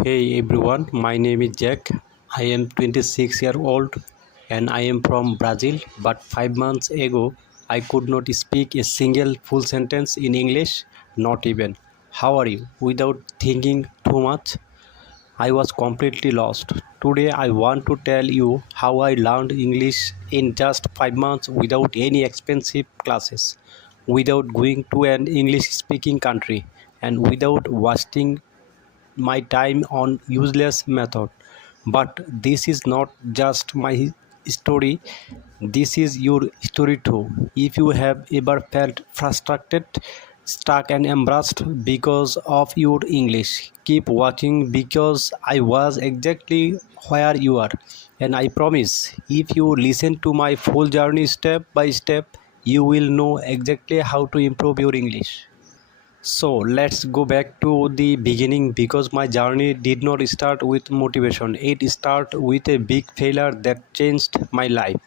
Hey everyone, my name is Jack. I am 26-year-old and I am from Brazil. But 5 months ago, I could not speak a single full sentence in English, not even. How are you? Without thinking too much. I was completely lost. Today, I want to tell you how I learned English in just 5 months without any expensive classes, without going to an English speaking country, and without wasting my time on useless method. But this is not just my story, this is your story too. If you have ever felt frustrated, stuck and embarrassed because of your English, keep watching because I was exactly where you are. And I promise, if you listen to my full journey step by step, you will know exactly how to improve your English. So let's go back to the beginning because my journey did not start with motivation. It started with a big failure that changed my life.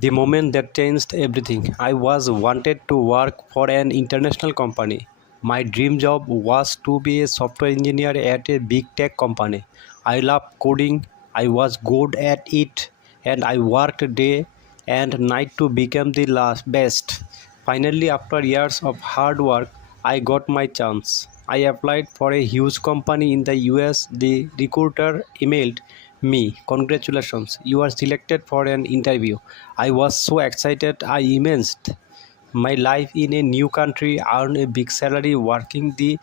The moment that changed everything. I was wanted to work for an international company. My dream job was to be a software engineer at a big tech company. I love coding. I was good at it and I worked day and night to become the last best. Finally, after years of hard work, I got my chance. I applied for a huge company in the US. The recruiter emailed me, "Congratulations, you are selected for an interview." I was so excited, I immersed my life in a new country, earned a big salary, working the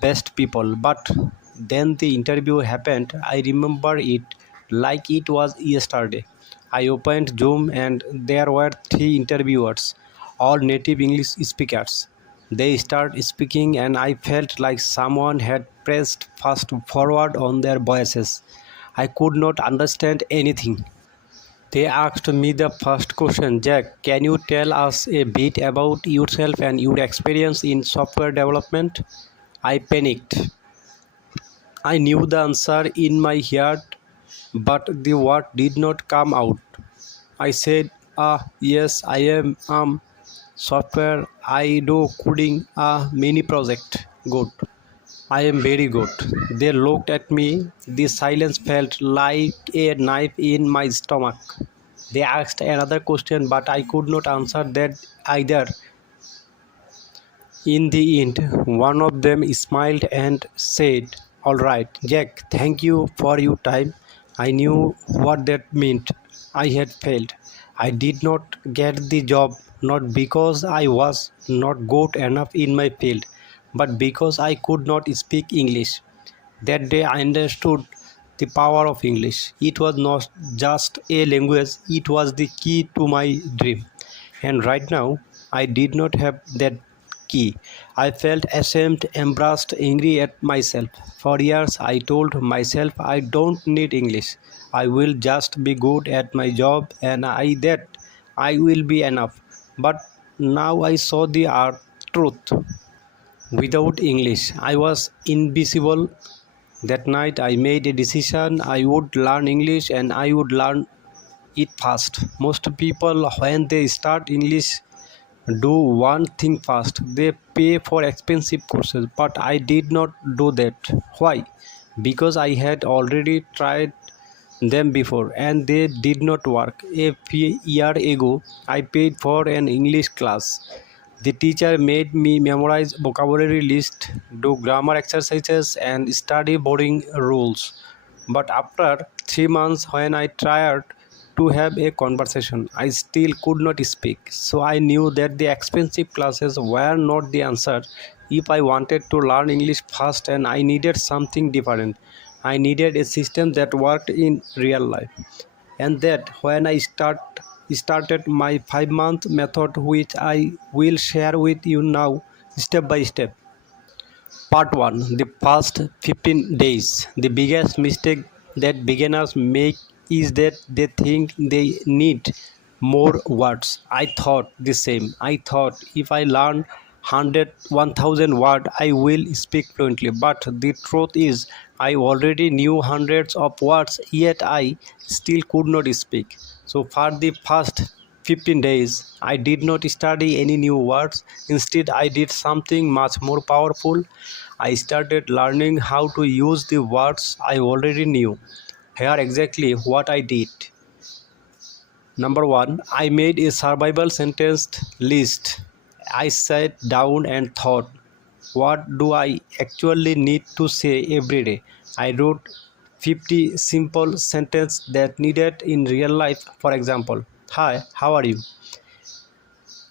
best people. But then the interview happened. I remember it like it was yesterday. I opened Zoom and there were three interviewers, all native English speakers. They started speaking and I felt like someone had pressed fast forward on their voices. I could not understand anything. They asked me the first question, "Jack, can you tell us a bit about yourself and your experience in software development?" I panicked. I knew the answer in my head, but the word did not come out. I said, yes, I am software. I do coding, mini project. Good. I am very good. They looked at me. The silence felt like a knife in my stomach. They asked another question, but I could not answer that either. In the end, one of them smiled and said, "All right, Jack, thank you for your time." I knew what that meant. I had failed. I did not get the job not because I was not good enough in my field, but because I could not speak English. That day I understood the power of English. It was not just a language, it was the key to my dream. And right now, I did not have that key. I felt ashamed, embarrassed, angry at myself. For years, I told myself I don't need English. I will just be good at my job and I will be enough. But now I saw the truth. Without English, I was invisible. That night I made a decision. I would learn English and I would learn it fast. Most people, when they start English, do one thing fast. They pay for expensive courses, but I did not do that. Why? Because I had already tried them before and they did not work. A few years ago, I paid for an English class. The teacher made me memorize vocabulary list, do grammar exercises and study boring rules. But after 3 months when I tried to have a conversation, I still could not speak. So I knew that the expensive classes were not the answer. If I wanted to learn English fast and I needed something different, I needed a system that worked in real life. And that when I started my 5 month method, which I will share with you now step by step. Part 1, the first 15 days. The biggest mistake that beginners make is that they think they need more words. I thought the same. I thought if I learn 100, 1000 words, I will speak fluently. But the truth is, I already knew hundreds of words, yet I still could not speak. So, for the first 15 days, I did not study any new words. Instead, I did something much more powerful. I started learning how to use the words I already knew. Here exactly what I did. Number one, I made a survival sentence list. I sat down and thought, what do I actually need to say every day? I wrote 50 simple sentences that needed in real life. For example, hi, how are you?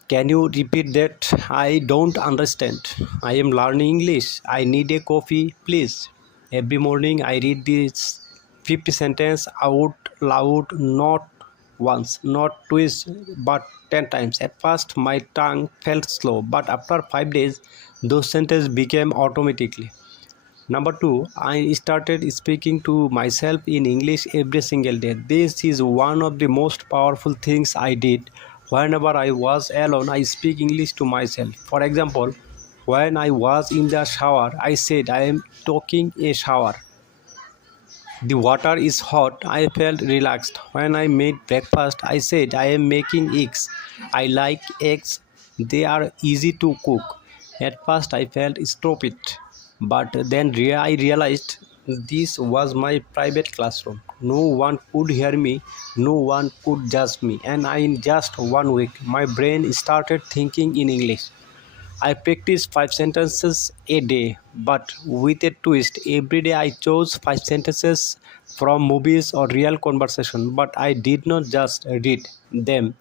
Can you repeat that? I don't understand. I am learning English. I need a coffee, please. Every morning I read this 50 sentence out loud, not once, not twice, but 10 times. At first my tongue felt slow, but after 5 days those sentences became automatically. Number two, I started speaking to myself in English every single day. This is one of the most powerful things I did. Whenever I was alone, I speak English to myself. For example, when I was in the shower, I said, I am taking a shower. The water is hot. I felt relaxed. When I made breakfast, I said, I am making eggs. I like eggs. They are easy to cook. At first, I felt stupid, but then I realized this was my private classroom. No one could hear me, no one could judge me, and in just 1 week, my brain started thinking in English. I practice 5 sentences a day, but with a twist. Every day I chose 5 sentences from movies or real conversation, but I did not just read them.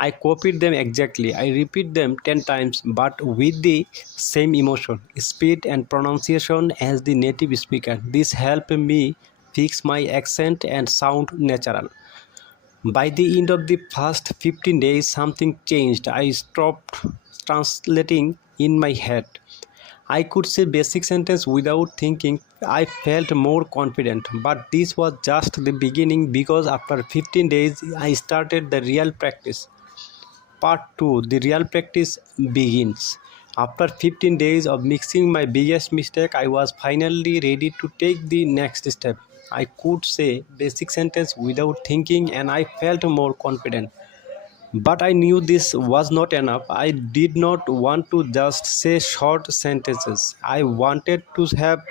I copied them exactly. I repeat them 10 times, but with the same emotion, speed, and pronunciation as the native speaker. This helped me fix my accent and sound natural. By the end of the first 15 days, something changed. I stopped translating in my head. I could say basic sentence without thinking. I felt more confident. But this was just the beginning because after 15 days, I started the real practice. Part 2, the real practice begins. After 15 days of mixing my biggest mistake, I was finally ready to take the next step. I could say basic sentence without thinking and I felt more confident. But I knew this was not enough. I did not want to just say short sentences. I wanted to have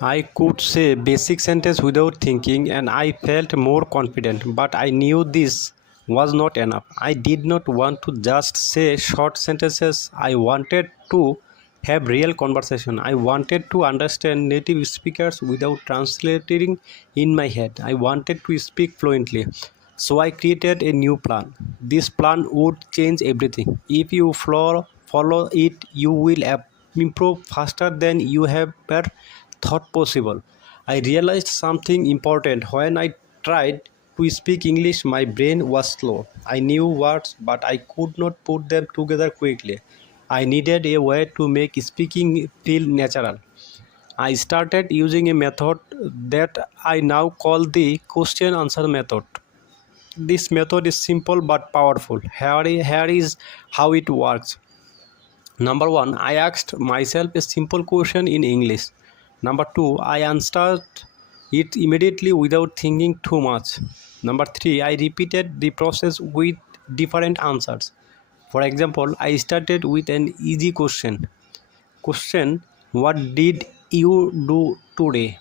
I could say basic sentence without thinking and I felt more confident, but I knew this was not enough. I did not want to just say short sentences. I wanted to have real conversation. I wanted to understand native speakers without translating in my head. I wanted to speak fluently. So I created a new plan. This plan would change everything. If you follow it, you will improve faster than you have ever thought possible. I realized something important. When I tried to speak English, my brain was slow. I knew words, but I could not put them together quickly. I needed a way to make speaking feel natural. I started using a method that I now call the question answer method. This method is simple but powerful. Here is how it works. Number one, I asked myself a simple question in English. Number two, I answered it immediately without thinking too much. Number three, I repeated the process with different answers. For example, I started with an easy question. Question, what did you do today?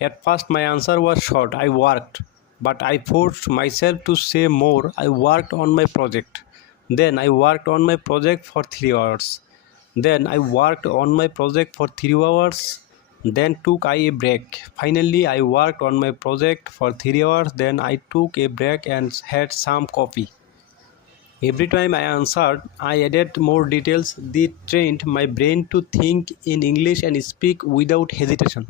At first, my answer was short. I worked, but I forced myself to say more. I worked on my project. Then I worked on my project for 3 hours. Then I worked on my project for 3 hours. Then took I a break. Finally, I worked on my project for 3 hours. Then I took a break and had some coffee. Every time I answered, I added more details. They trained my brain to think in English and speak without hesitation.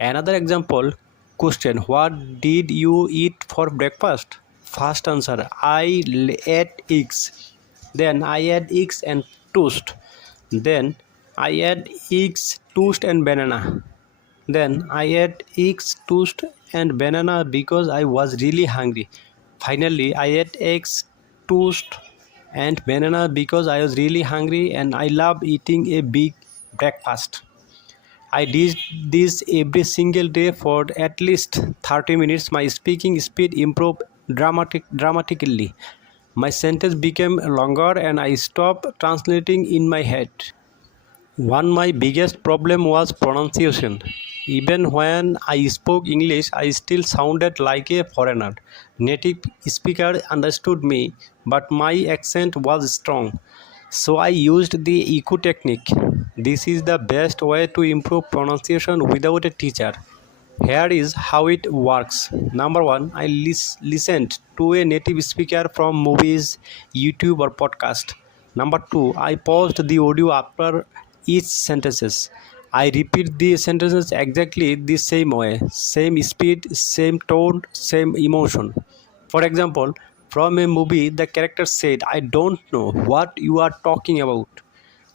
Another example question, what did you eat for breakfast? First answer, I ate eggs. Then I had eggs and toast. Then I had eggs, toast and banana. Then I had eggs, toast and banana because I was really hungry. Finally, I ate eggs, toast and banana because I was really hungry and I love eating a big breakfast. I did this every single day for at least 30 minutes. My speaking speed improved dramatically. My sentence became longer and I stopped translating in my head. One my biggest problem was pronunciation. Even when I spoke English, I still sounded like a foreigner. Native speaker understood me, but my accent was strong. So I used the echo technique. This is the best way to improve pronunciation without a teacher. Here is how it works. Number one, I listened to a native speaker from movies, YouTube, or podcast. Number two, I paused the audio after each sentences. I repeat the sentences exactly the same way, same speed, same tone, same emotion. For example, from a movie, the character said, I don't know what you are talking about.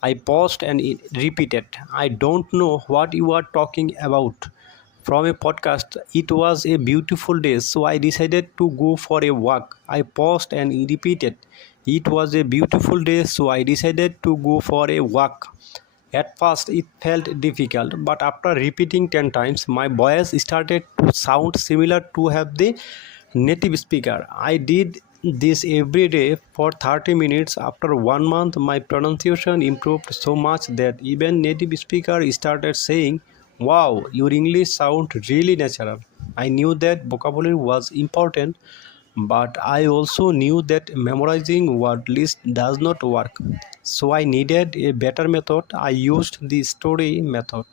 I paused and repeated, I don't know what you are talking about. From a podcast, it was a beautiful day, so I decided to go for a walk. I paused and repeated, it was a beautiful day, so I decided to go for a walk. At first, it felt difficult, but after repeating 10 times, my voice started to sound similar to have the native speaker. I did this every day for 30 minutes. After 1 month, my pronunciation improved so much that even native speaker started saying, wow, your English sound really natural. I knew that vocabulary was important, but I also knew that memorizing word list does not work. So I needed a better method. I used the story method.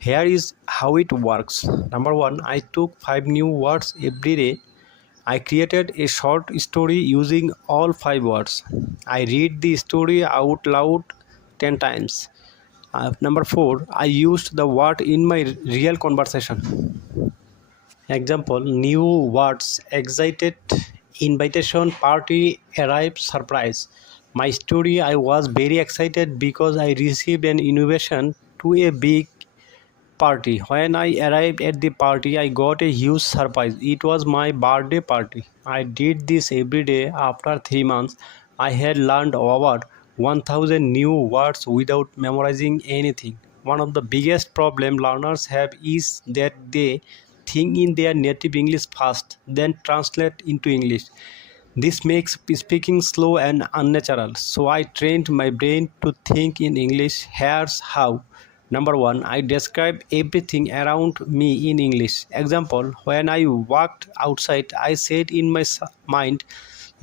Here is how it works. Number one, I took 5 new words every day. I created a short story using all 5 words. I read the story out loud 10 times. Number four, I used the word in my real conversation. Example, new words, excited, invitation, party, arrive, surprise. My story, I was very excited because I received an invitation to a big party. When I arrived at the party, I got a huge surprise. It was my birthday party. I did this every day. After 3 months, I had learned over 1000 new words without memorizing anything. One of the biggest problem learners have is that they think in their native English first, then translate into English. This makes speaking slow and unnatural. So I trained my brain to think in English. Here's how. Number one, I describe everything around me in English. Example, when I walked outside, I said in my mind,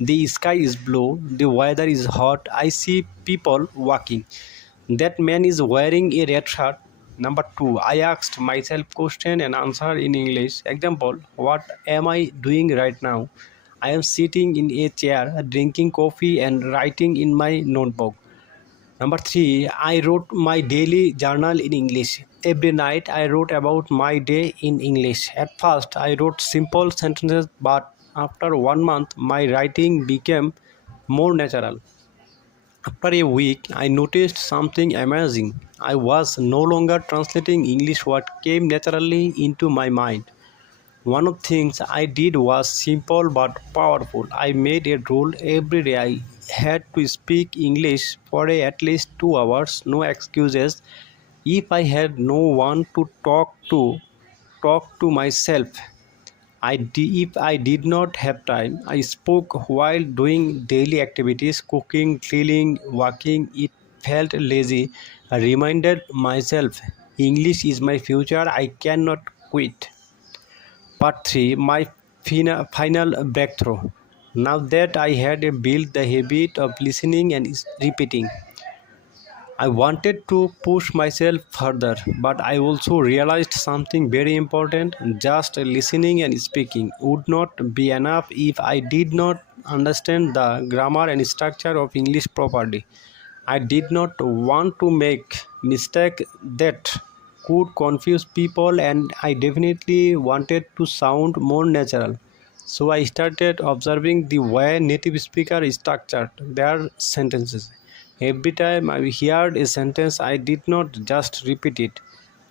the sky is blue, the weather is hot, I see people walking. That man is wearing a red shirt. Number two, I asked myself question and answer in English. Example, what am I doing right now? I am sitting in a chair, drinking coffee and writing in my notebook. Number three, I wrote my daily journal in English. Every night I wrote about my day in English. At first, I wrote simple sentences, but after 1 month, my writing became more natural. After a week, I noticed something amazing. I was no longer translating English what came naturally into my mind. One of the things I did was simple but powerful. I made a rule every day. I had to speak English for at least 2 hours, no excuses. If I had no one to talk to myself. If I did not have time, I spoke while doing daily activities, cooking, cleaning, walking. It felt lazy. I reminded myself, English is my future. I cannot quit. Part 3, my final breakthrough. Now that I had built the habit of listening and repeating, I wanted to push myself further, but I also realized something very important. Just listening and speaking would not be enough if I did not understand the grammar and structure of English properly. I did not want to make mistakes that could confuse people, and I definitely wanted to sound more natural. So I started observing the way native speakers structured their sentences. Every time I heard a sentence, I did not just repeat it.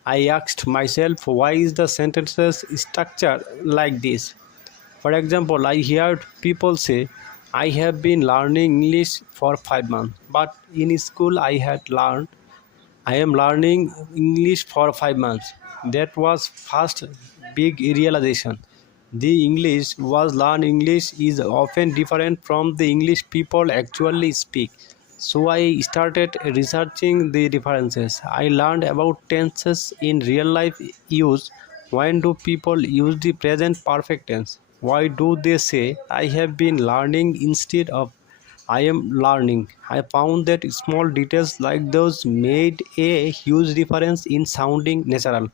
I asked myself, why is the sentences structured like this? For example, I heard people say, I have been learning English for 5 months, but in school I am learning English for 5 months. That was first big realization. The English was learned English is often different from the English people actually speak. So I started researching the differences. I learned about tenses in real life use. When do people use the present perfect tense? Why do they say I have been learning instead of I am learning? I found that small details like those made a huge difference in sounding natural.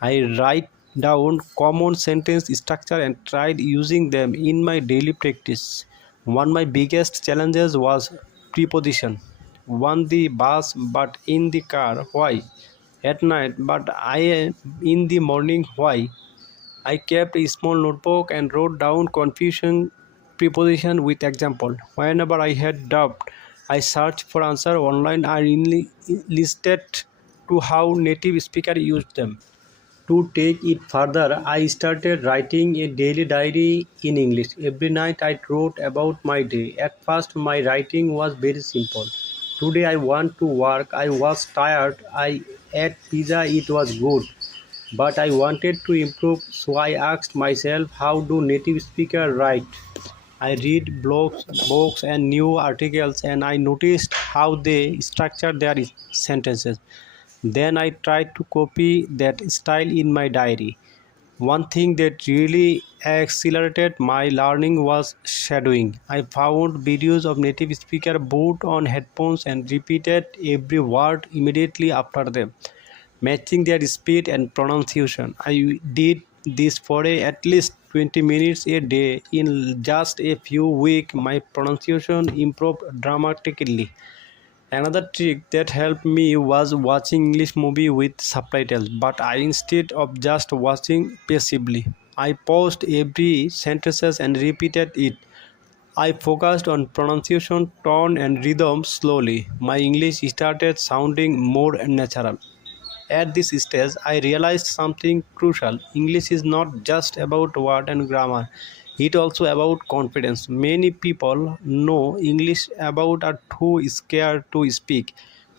I write down common sentence structure and tried using them in my daily practice. One of my biggest challenges was preposition. On the bus but in the car, why? At night but I in the morning, why? I kept a small notebook and wrote down confusion preposition with example. Whenever I had doubt, I searched for answer online and listed to how native speaker used them. To take it further, I started writing a daily diary in English. Every night I wrote about my day. At first, my writing was very simple. Today I want to work. I was tired. I ate pizza. It was good. But I wanted to improve, so I asked myself, how do native speakers write? I read blogs, books, and new articles, and I noticed how they structure their sentences. Then I tried to copy that style in my diary. One thing that really accelerated my learning was shadowing. I found videos of native speakers put on headphones and repeated every word immediately after them, matching their speed and pronunciation. I did this for at least 20 minutes a day. In just a few weeks, my pronunciation improved dramatically. Another trick that helped me was watching English movie with subtitles, but I instead of just watching passively, I paused every sentences and repeated it. I focused on pronunciation, tone, and rhythm slowly. My English started sounding more natural. At this stage, I realized something crucial. English is not just about word and grammar. It also about confidence. Many people know English about are too scared to speak.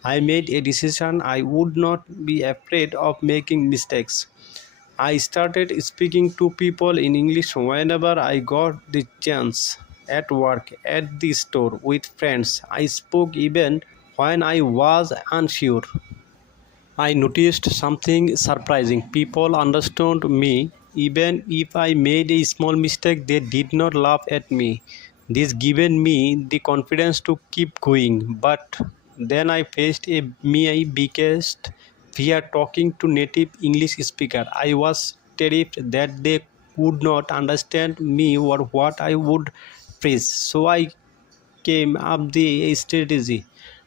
I made a decision I would not be afraid of making mistakes. I started speaking to people in English whenever I got the chance. At work, at the store, with friends. I spoke even when I was unsure. I noticed something surprising. People understood me. Even if I made a small mistake, they did not laugh at me. This given me the confidence to keep going. But then I faced my biggest fear talking to native English speaker. I was terrified that they would not understand me or what I would phrase. So I came up the strategy.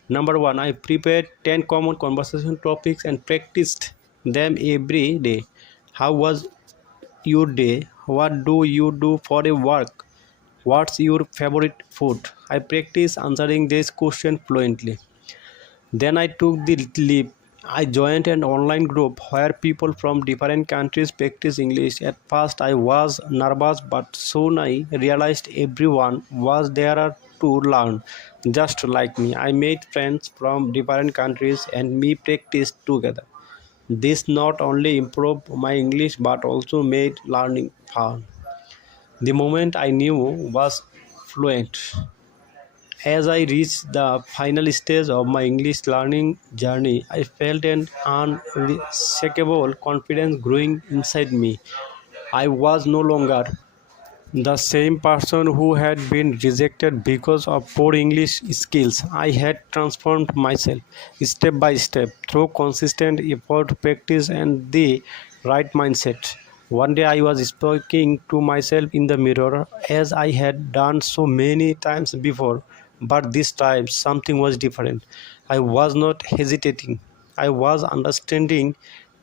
Number one, I prepared 10 common conversation topics and practiced them every day. How was your day? What do you do for a work? What's your favorite food? I practiced answering this question fluently. Then I took the leap. I joined an online group where people from different countries practice English. At first, I was nervous, but soon I realized everyone was there to learn, just like me. I made friends from different countries and we practiced together. This not only improved my English but also made learning fun. The moment I knew was fluent. As I reached the final stage of my English learning journey, I felt an unshakable confidence growing inside me. I was no longer the same person who had been rejected because of poor English skills. I had transformed myself step by step through consistent effort, practice, and the right mindset. One day I was speaking to myself in the mirror as I had done so many times before, but this time something was different. I was not hesitating. I was understanding,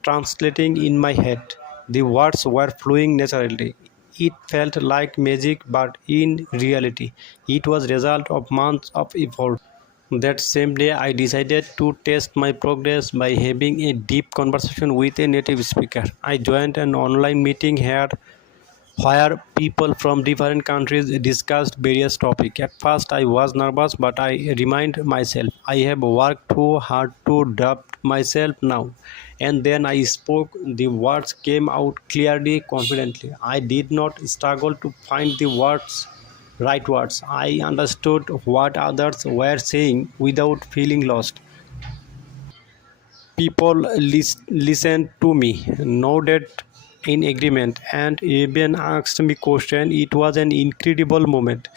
translating in my head. The words were flowing naturally. It felt like magic, but in reality, it was result of months of effort. That same day, I decided to test my progress by having a deep conversation with a native speaker. I joined an online meeting here where people from different countries discussed various topics. At first, I was nervous, but I reminded myself I have worked too hard to adapt myself now. And then I spoke, the words came out clearly, confidently. I did not struggle to find the right words. I understood what others were saying without feeling lost. People listened to me, nodded in agreement, and even asked me questions. It was an incredible moment.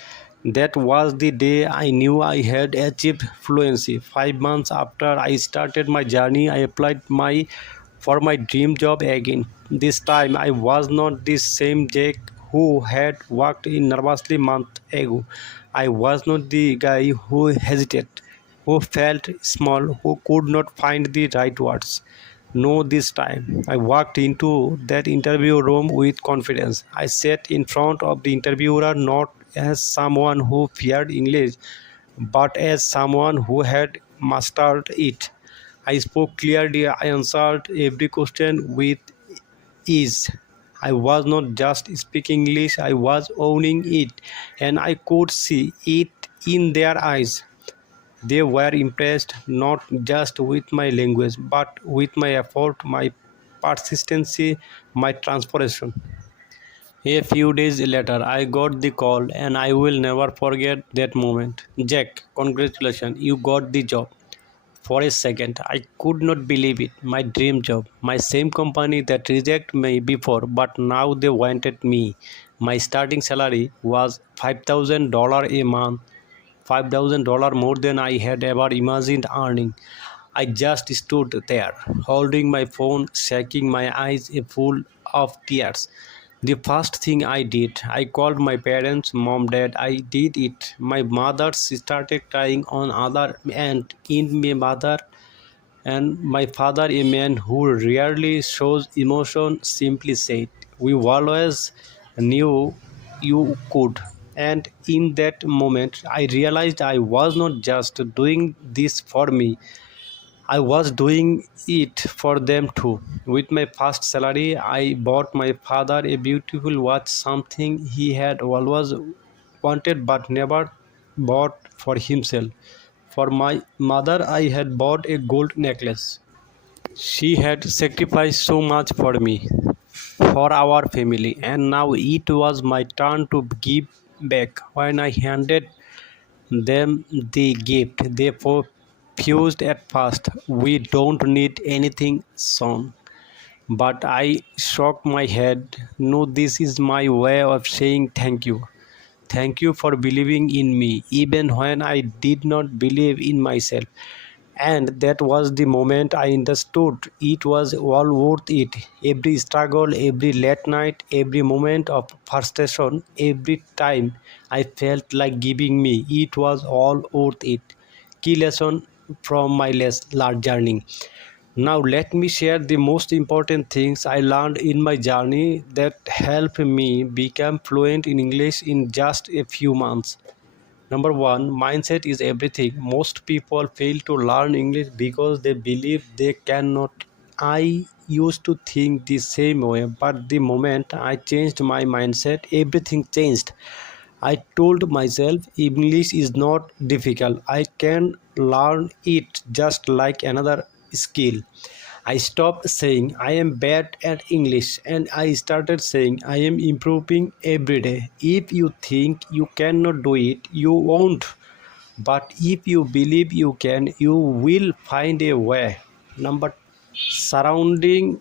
That was the day I knew I had achieved fluency. 5 months after I started my journey, I applied for my dream job again. This time I was not the same Jake who had walked in nervously month ago. I was not the guy who hesitated, who felt small, who could not find the right words. No, this time I walked into that interview room with confidence. I sat in front of the interviewer not as someone who feared English, but as someone who had mastered it. I spoke clearly, I answered every question with ease. I was not just speaking English, I was owning it, and I could see it in their eyes. They were impressed not just with my language, but with my effort, my persistency, my transformation. A few days later, I got the call, and I will never forget that moment. Jack, congratulations, you got the job. For a second, I could not believe it. My dream job, my same company that rejected me before, but now they wanted me. My starting salary was $5,000 a month, $5,000 more than I had ever imagined earning. I just stood there, holding my phone, shaking my eyes full of tears. The first thing I did, I called my parents, mom, dad, I did it. My mother started crying on other end in my mother and my father, a man who rarely shows emotion, simply said, we always knew you could. And in that moment, I realized I was not just doing this for me, I was doing it for them too. With my first salary, I bought my father a beautiful watch, something he had always wanted but never bought for himself. For my mother, I had bought a gold necklace. She had sacrificed so much for me, for our family, and now it was my turn to give back. When I handed them the gift, they refused at first. We don't need anything, son. But I shook my head. No, this is my way of saying thank you. Thank you for believing in me, even when I did not believe in myself. And that was the moment I understood it was all worth it. Every struggle, every late night, every moment of frustration, every time I felt like giving me, it was all worth it. Key lesson from my last journey. Now let me share the most important things I learned in my journey that helped me become fluent in English in just a few months. Number one, mindset is everything. Most people fail to learn English because they believe they cannot. I used to think the same way, but the moment I changed my mindset, everything changed. I told myself English is not difficult. I can learn it just like another skill. I stopped saying I am bad at English and I started saying I am improving every day. If you think you cannot do it, you won't. But if you believe you can, you will find a way. Number surrounding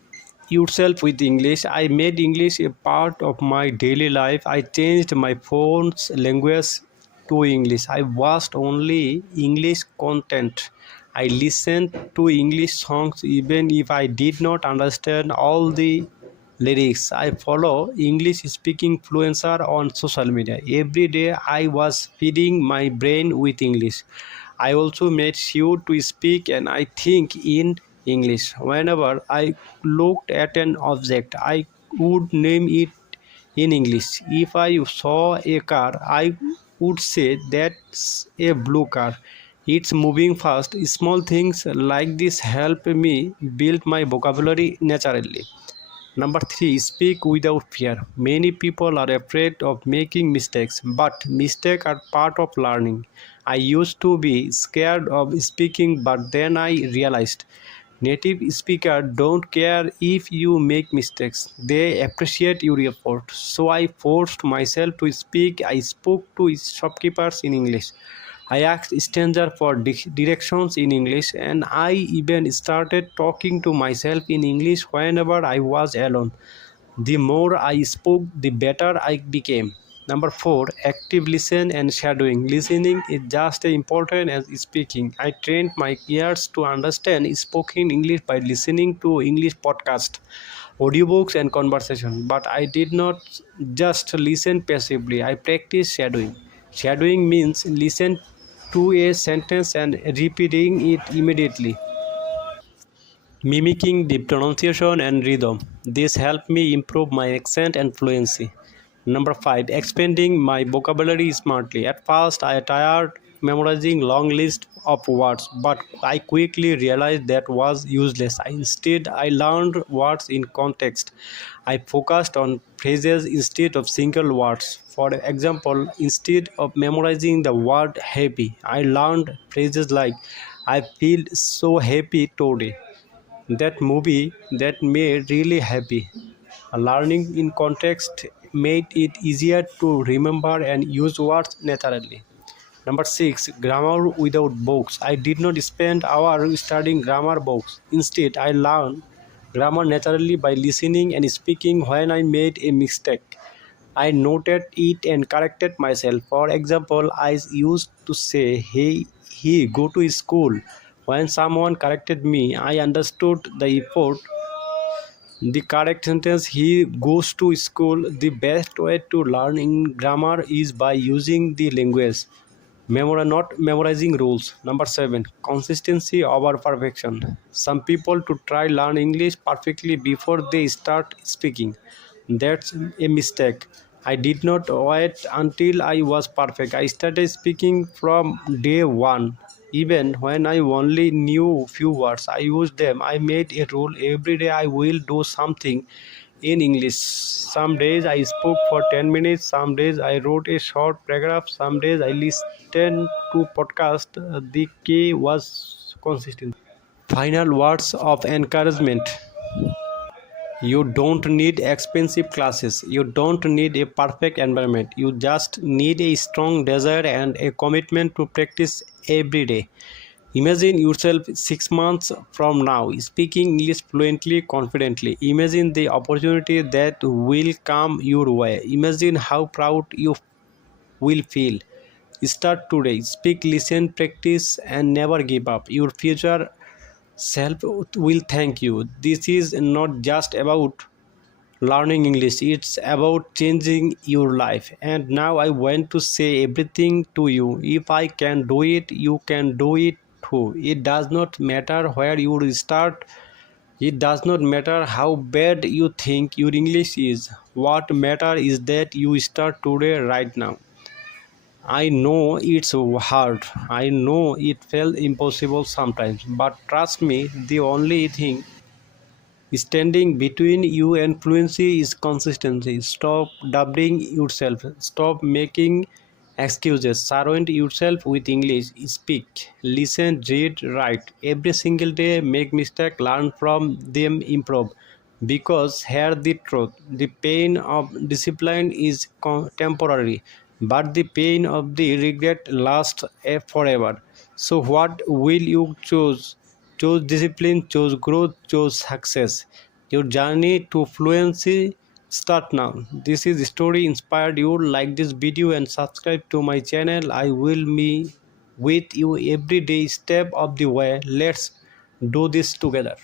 yourself with English. I made English a part of my daily life. I changed my phone's language to English. I watched only English content. I listened to English songs even if I did not understand all the lyrics. I follow English speaking influencer on social media. Every day I was feeding my brain with English. I also made sure to speak and I think in English. Whenever I looked at an object, I would name it in English. If I saw a car, I would say that's a blue car. It's moving fast. Small things like this help me build my vocabulary naturally. Number three, speak without fear. Many people are afraid of making mistakes, but mistakes are part of learning. I used to be scared of speaking, but then I realized native speakers don't care if you make mistakes. They appreciate your effort. So I forced myself to speak. I spoke to shopkeepers in English. I asked strangers for directions in English, and I even started talking to myself in English whenever I was alone. The more I spoke, the better I became. Number four, active listen and shadowing. Listening is just as important as speaking. I trained my ears to understand spoken English by listening to English podcasts, audiobooks, and conversation. But I did not just listen passively. I practiced shadowing. Shadowing means listen to a sentence and repeating it immediately, mimicking the pronunciation and rhythm. This helped me improve my accent and fluency. Number five, expanding my vocabulary smartly. At first, I tired memorizing long list of words, but I quickly realized that was useless. Instead, I learned words in context. I focused on phrases instead of single words. For example, instead of memorizing the word happy, I learned phrases like I feel so happy today. That movie that made really happy. Learning in context made it easier to remember and use words naturally. Number six, grammar without books. I did not spend hours studying grammar books. Instead, I learned grammar naturally by listening and speaking when I made a mistake. I noted it and corrected myself. For example, I used to say, "Hey, he go to school." When someone corrected me, I understood the effort. The correct sentence, he goes to school. The best way to learn in grammar is by using the language. Not memorizing rules. Number seven, consistency over perfection. Some people to try learn English perfectly before they start speaking. That's a mistake. I did not wait until I was perfect. I started speaking from day one. Even when I only knew few words, I used them. I made a rule every day I will do something in English. Some days I spoke for 10 minutes, some days I wrote a short paragraph, some days I listened to podcast. The key was consistency. Final words of encouragement. You don't need expensive classes. You don't need a perfect environment. You just need a strong desire and a commitment to practice every day. Imagine yourself 6 months from now speaking English fluently, confidently. Imagine the opportunity that will come your way. Imagine how proud you will feel. Start today. Speak, listen, practice, and never give up. Your future self will thank you. This is not just about learning English, it's about changing your life. And now I want to say everything to you. If I can do it, you can do it too. It does not matter where you start, it does not matter how bad you think your English is. What matters is that you start today, right now. I know it's hard, I know it felt impossible sometimes, but trust me, the only thing standing between you and fluency is consistency. Stop doubting yourself. Stop making excuses. Surround yourself with English. Speak, listen, read, write. Every single day, make mistake, learn from them, improve. Because here the truth, the pain of discipline is temporary, but the pain of the regret lasts forever. So, what will you choose? Choose discipline, choose growth, choose success. Your journey to fluency start now. This is story inspired you. Like this video and subscribe to my channel. I will be with you every day, step of the way. Let's do this together.